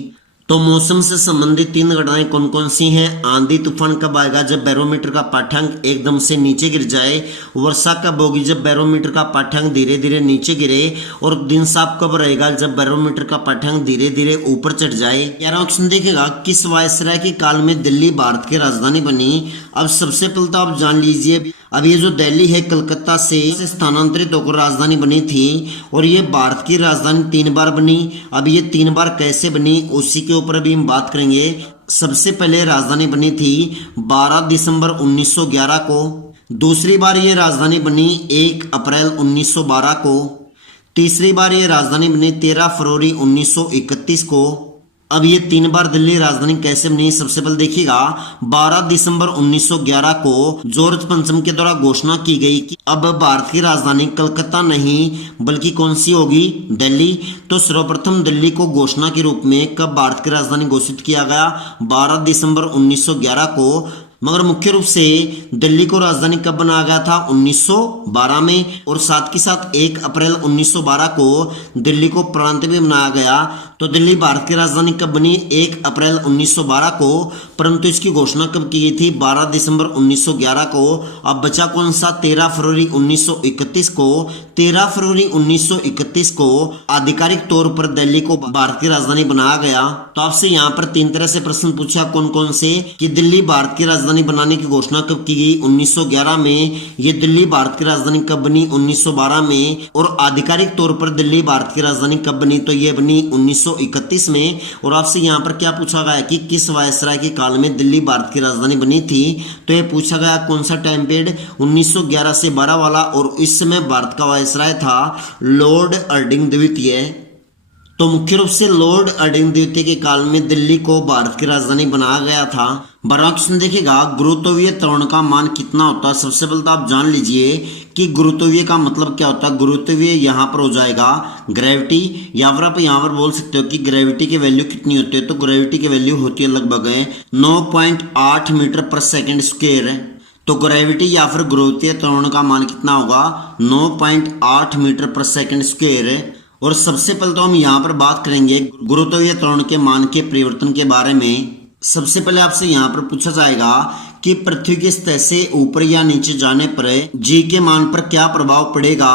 तो मौसम से संबंधित 3 घटनाएं कौन कौन सी हैं? आंधी तूफान कब आएगा? जब बैरोमीटर का पाठ्यांक एकदम से नीचे गिर जाए। वर्षा कब होगी? जब बैरोमीटर का पाठ्यांक धीरे धीरे नीचे गिरे। और दिन साफ कब रहेगा? जब बैरोमीटर का पाठ्यांक धीरे धीरे ऊपर चढ़ जाए। 11वां क्वेश्चन देखिएगा, किस वायसराय के काल में दिल्ली भारत की राजधानी बनी? अब सबसे पहले तो आप जान लीजिए, अब ये जो दिल्ली है कलकत्ता से स्थानांतरित होकर राजधानी बनी थी और ये भारत की राजधानी 3 बार बनी। अब ये 3 बार कैसे बनी उसी के ऊपर अभी हम बात करेंगे। सबसे पहले राजधानी बनी थी 12 दिसंबर 1911 को। दूसरी बार ये राजधानी बनी 1 अप्रैल 1912 को। तीसरी बार ये राजधानी बनी 13 फरवरी 1931 को। अब ये 3 बार दिल्ली राजधानी कैसे बनी? सबसे पहले देखिएगा, 12 दिसंबर 1911 को जॉर्ज पंचम के द्वारा घोषणा की गई कि अब भारत की राजधानी कलकत्ता नहीं बल्कि कौन सी होगी? दिल्ली। तो सर्वप्रथम दिल्ली को घोषणा के रूप में कब भारत की राजधानी घोषित किया गया? 12 दिसंबर 1911 को। मगर मुख्य रूप से दिल्ली को राजधानी कब बनाया गया था? 1912 में। और साथ के साथ 1 अप्रैल 1912 को दिल्ली को प्रांत भी बनाया गया। तो दिल्ली भारत की राजधानी कब बनी? 1 अप्रैल 1912 को। परंतु इसकी घोषणा कब की गई थी? 12 दिसंबर 1911 को। अब बचा कौन सा? 13 फरवरी 1931 को। 13 फरवरी 1931 को आधिकारिक तौर पर दिल्ली को भारत की राजधानी बनाया गया। तो आपसे यहाँ पर 3 तरह से प्रश्न पूछा, कौन कौन से? कि दिल्ली भारत की राजधानी बनाने की घोषणा कब की गई? 1911 में। ये दिल्ली भारत की राजधानी कब बनी? 1912 में। और आधिकारिक तौर पर दिल्ली भारत की राजधानी कब बनी? तो ये बनी 1931 में। और आपसे यहाँ पर क्या पूछा गया कि किस वायसराय के काल में दिल्ली भारत की राजधानी बनी थी? तो ये पूछा गया कौन सा टाइम पीरियड? 1911 से 12 वाला। और इस समय भारत का वायसराय था लॉर्ड अर्डिंग द्वितीय। तो मुख्य रूप से लॉर्ड अर्डिंग द्वितीय के काल में दिल्ली को भारत की राजधानी बनाया गया था। 12वां क्वेश्चन देखिएगा, गुरुत्वीय त्वरण का मान कितना होता है? सबसे पहले तो आप जान लीजिए कि गुरुत्वीय का मतलब क्या होता है। गुरुत्वीय यहाँ पर हो जाएगा ग्रेविटी, या फिर आप यहाँ पर बोल सकते हो कि ग्रेविटी की वैल्यू कितनी होती है। तो ग्रेविटी की वैल्यू होती है लगभग 9.8 मीटर पर सेकेंड स्क्वायर। तो ग्रेविटी या फिर गुरुत्वीय त्वरण का मान कितना होगा? 9.8 मीटर पर सेकेंड स्क्वायर। और सबसे पहले तो हम यहाँ पर बात करेंगे गुरुत्वीय त्वरण के मान के परिवर्तन के बारे में। सबसे पहले आपसे यहाँ पर पूछा जाएगा कि पृथ्वी की सतह से ऊपर या नीचे जाने पर जी के मान पर क्या प्रभाव पड़ेगा?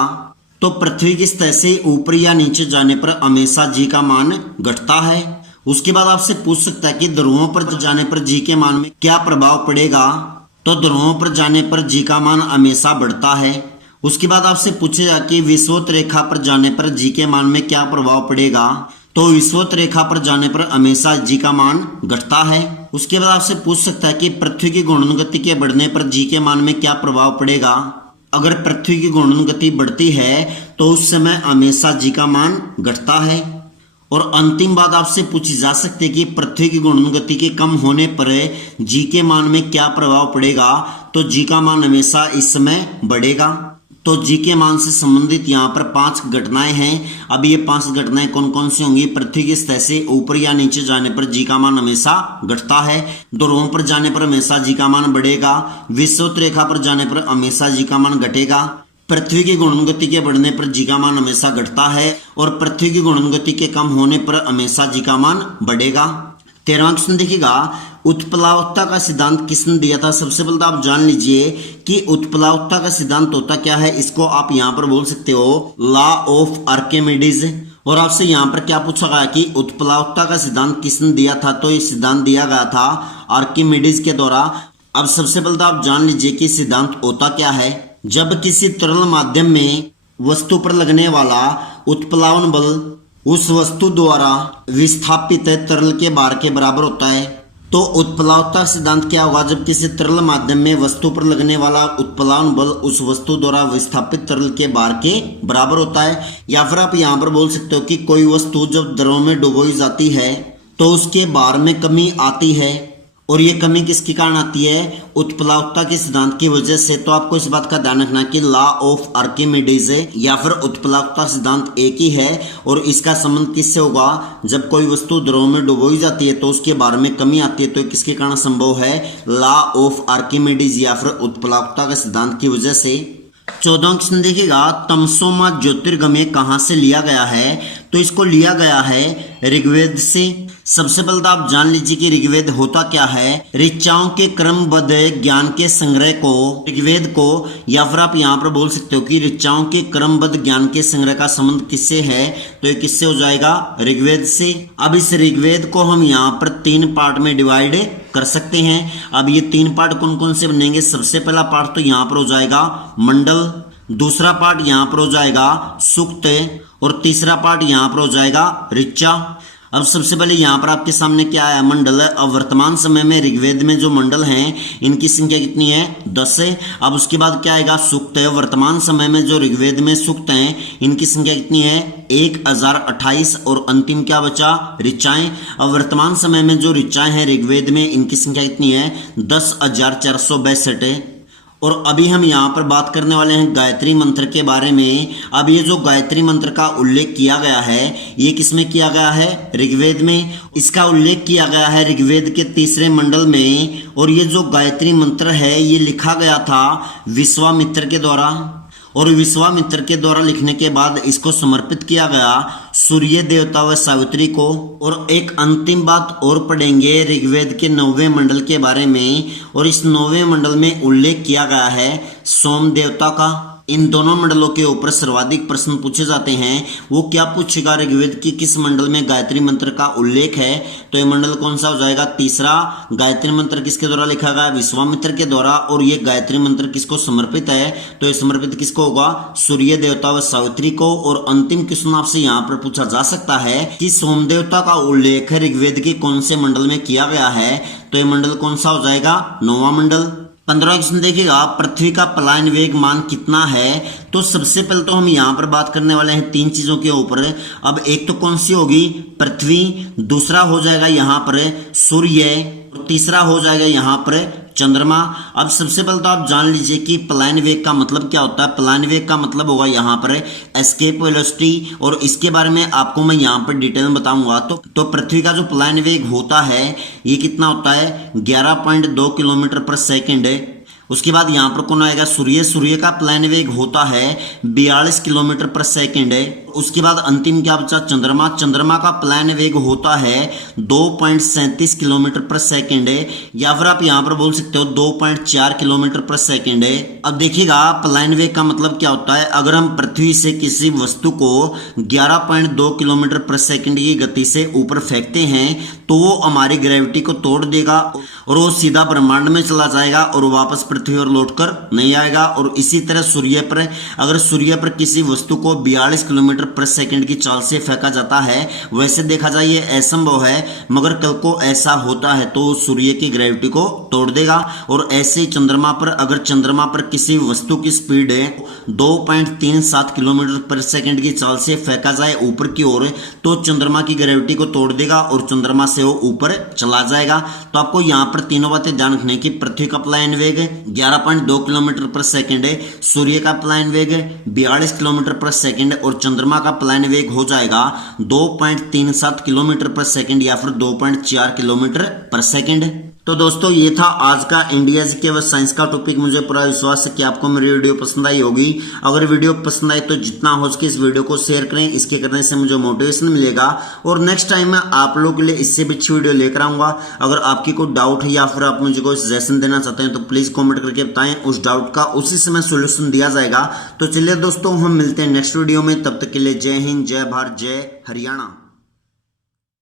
तो पृथ्वी की सतह से ऊपर या नीचे जाने पर हमेशा जी का मान घटता है। उसके बाद आपसे पूछ सकता है कि ध्रुवों पर जाने पर जी के मान में क्या प्रभाव पड़ेगा? तो ध्रुवों पर जाने पर जी का मान हमेशा बढ़ता है। उसके बाद आपसे पूछेगा कि विषुवत रेखा पर जाने पर जी के मान में क्या प्रभाव पड़ेगा? तो विषुवत रेखा पर जाने पर हमेशा जी का मान घटता है। उसके बाद आपसे पूछ सकता है कि पृथ्वी की घूर्णन गति के बढ़ने पर जी के मान में क्या प्रभाव पड़ेगा? अगर पृथ्वी की घूर्णन गति बढ़ती है तो उस समय हमेशा जी का मान घटता है। और अंतिम बात आपसे पूछी जा सकती है कि पृथ्वी की घूर्णन गति के कम होने पर जी के मान में क्या प्रभाव पड़ेगा? तो जी का मान हमेशा इस समय बढ़ेगा। तो जी के मान से संबंधित यहाँ पर 5 घटनाएं हैं। अब ये 5 घटनाएं कौन कौन सी होंगी? पृथ्वी की सतह से ऊपर या नीचे जाने पर जी का मान हमेशा घटता है। ध्रुवों पर जाने पर हमेशा जी का मान बढ़ेगा। विषुवत रेखा पर जाने पर हमेशा जी का मान घटेगा। पृथ्वी की घूर्णन गति के बढ़ने पर जी का मान हमेशा घटता है। और पृथ्वी की घूर्णन गति के कम होने पर हमेशा जी का मान बढ़ेगा। 13वां क्वेश्चन देखिएगा, उत्प्लावकता का सिद्धांत किसने दिया था? सबसे पहले तो आप जान लीजिए कि उत्प्लावकता का सिद्धांत होता क्या है। इसको आप यहाँ पर बोल सकते हो लॉ ऑफ आर्किमिडीज। और आपसे यहाँ पर क्या पूछा गया कि उत्प्लावकता का सिद्धांत किसने दिया था? तो ये सिद्धांत दिया गया था आर्किमिडीज के द्वारा। अब सबसे पहले तो आप जान लीजिए कि सिद्धांत होता क्या है। जब किसी तरल माध्यम में वस्तु पर लगने वाला उत्प्लावन बल उस वस्तु द्वारा विस्थापित तरल के भार के बराबर होता है। तो उत्प्लावकता सिद्धांत क्या होगा? जब किसी तरल माध्यम में वस्तु पर लगने वाला उत्प्लावन बल उस वस्तु द्वारा विस्थापित तरल के भार के बराबर होता है। या फिर आप यहाँ पर बोल सकते हो कि कोई वस्तु जब द्रव में डुबोई जाती है तो उसके भार में कमी आती है, और ये कमी किसके कारण आती है? उत्प्लावकता के सिद्धांत की वजह से। तो आपको इस बात का ध्यान रखना कि लॉ ऑफ आर्किमिडीज है या फिर उत्प्लावकता सिद्धांत एक ही है, और इसका संबंध किससे होगा? जब कोई वस्तु द्रव में डुबोई जाती है तो उसके भार में कमी आती है, तो किसके कारण संभव है? लॉ ऑफ आर्किमिडीज या फिर उत्प्लावकता के सिद्धांत की वजह से। 14वां क्वेश्चन देखिएगा, तमसो मा ज्योतिर्गमय कहां से लिया गया है? तो इसको लिया गया है ऋग्वेद से। सबसे पहले तो आप जान लीजिए कि ऋग्वेद होता क्या है। ऋचाओं के क्रमबद्ध ज्ञान के संग्रह को ऋग्वेद को, या फिर आप यहाँ पर बोल सकते हो कि ऋचाओं के क्रमबद्ध ज्ञान के संग्रह का संबंध किससे है? तो ये किससे हो जाएगा? ऋग्वेद से। अब इस ऋग्वेद को हम यहाँ पर 3 पार्ट में डिवाइड कर सकते हैं। अब ये 3 पार्ट कौन कौन से बनेंगे? सबसे पहला पार्ट तो यहाँ पर हो जाएगा मंडल, दूसरा पार्ट यहाँ पर हो जाएगा सूक्त, और तीसरा पार्ट यहाँ पर हो जाएगा ऋचा। अब सबसे पहले यहाँ पर आपके सामने क्या है? मंडल है। अब वर्तमान समय में ऋग्वेद में जो मंडल हैं इनकी संख्या कितनी है? 10 है। अब उसके बाद क्या आएगा? सूक्त है। वर्तमान समय में जो ऋग्वेद में सूक्त हैं इनकी संख्या कितनी है? 1028, और अंतिम क्या बचा? ऋचाएं। अब वर्तमान समय में जो ऋचाएं हैं ऋग्वेद में इनकी संख्या कितनी है? 10,462 है। और अभी हम यहाँ पर बात करने वाले हैं गायत्री मंत्र के बारे में। अब ये जो गायत्री मंत्र का उल्लेख किया गया है ये किसमें किया गया है? ऋग्वेद में। इसका उल्लेख किया गया है ऋग्वेद के 3रे मंडल में, और ये जो गायत्री मंत्र है ये लिखा गया था विश्वामित्र के द्वारा, और विश्वामित्र के द्वारा लिखने के बाद इसको समर्पित किया गया सूर्य देवता व सावित्री को। और एक अंतिम बात और पढ़ेंगे ऋग्वेद के 9वें मंडल के बारे में, और इस 9वें मंडल में उल्लेख किया गया है सोम देवता का। इन दोनों मंडलों के ऊपर सर्वाधिक प्रश्न पूछे जाते हैं। वो क्या पूछेगा? ऋग्वेद की किस मंडल में गायत्री मंत्र का उल्लेख है? तो ये मंडल कौन सा हो जाएगा? 3रा। गायत्री मंत्र किसके द्वारा लिखा गया? विश्वामित्र के द्वारा। और ये गायत्री मंत्र किसको समर्पित है? तो ये समर्पित किसको होगा? सूर्य देवता व सावित्री को। और अंतिम क्वेश्चन आपसे यहाँ पर पूछा जा सकता है कि सोम देवता का उल्लेख ऋग्वेद के कौन से मंडल में किया गया है? तो ये मंडल कौन सा हो जाएगा? 9वां मंडल। 15वां क्वेश्चन देखिएगा, पृथ्वी का पलायन वेग मान कितना है? तो सबसे पहले तो हम यहाँ पर बात करने वाले हैं 3 चीजों के ऊपर। अब एक तो कौन सी होगी? पृथ्वी, दूसरा हो जाएगा यहाँ पर सूर्य, और तीसरा हो जाएगा यहाँ पर चंद्रमा। अब सबसे पहले तो आप जान लीजिए कि पलायन वेग का मतलब क्या होता है। पलायन वेग का मतलब होगा यहाँ पर एस्केप वेलोसिटी, और इसके बारे में आपको मैं यहाँ पर डिटेल में बताऊंगा। तो पृथ्वी का जो पलायन वेग होता है ये कितना होता है? 11.2 किलोमीटर पर सेकेंड है। उसके बाद यहाँ पर कौन आएगा? सूर्य का पलायन वेग होता है 42 किलोमीटर पर सेकेंड है। उसके बाद अंतिम क्या बचा? चंद्रमा का पलायन वेग होता है 2.37 किलोमीटर पर सेकेंड है, या फिर आप यहाँ पर बोल सकते हो 2.4 किलोमीटर पर सेकेंड है। अब देखिएगा पलायन वेग का मतलब क्या होता है। अगर हम पृथ्वी से किसी वस्तु को 11.2 किलोमीटर पर सेकेंड की गति से ऊपर फेंकते हैं तो वो हमारी ग्रेविटी को तोड़ देगा, और वो सीधा ब्रह्मांड में चला जाएगा और वापस पृथ्वी पर लौटकर नहीं आएगा। और इसी तरह सूर्य पर, अगर सूर्य पर किसी वस्तु को 42 किलोमीटर पर सेकंड की चाल से फेंका जाता है, वैसे देखा जाए ये असंभव है, मगर कल को ऐसा होता है तो सूर्य की ग्रेविटी को तोड़ देगा। और ऐसे ही चंद्रमा पर, अगर चंद्रमा पर किसी वस्तु की स्पीड है 2.37 किलोमीटर पर सेकंड की चाल से फेंका जाए ऊपर की ओर, तो चंद्रमा की ग्रेविटी को तोड़ देगा और चंद्रमा से वो ऊपर चला जाएगा। तो आपको यहाँ पर तीनों बातें ध्यान रखने की। पृथ्वी का पलायन वेग 11.2 किलोमीटर पर सेकंड है, सूर्य का पलायन वेग 42 किलोमीटर पर सेकंड, और चंद्रमा का पलायन वेग हो जाएगा 2.37 किलोमीटर पर सेकंड या फिर 2.4 किलोमीटर पर सेकंड। तो दोस्तों ये था आज का इंडिया जीके व साइंस का टॉपिक। मुझे पूरा विश्वास है कि आपको मेरी वीडियो पसंद आई होगी। अगर वीडियो पसंद आई तो जितना हो सके इस वीडियो को शेयर करें, इसके करने से मुझे मोटिवेशन मिलेगा और नेक्स्ट टाइम मैं आप लोगों के लिए इससे भी अच्छी वीडियो लेकर आऊंगा। अगर आपकी कोई डाउट है या फिर आप मुझे कोई सजेशन देना चाहते हैं तो प्लीज कॉमेंट करके बताएं, उस डाउट का उसी समय सोल्यूशन दिया जाएगा। तो चलिए दोस्तों हम मिलते हैं नेक्स्ट वीडियो में, तब तक के लिए जय हिंद, जय भारत, जय हरियाणा।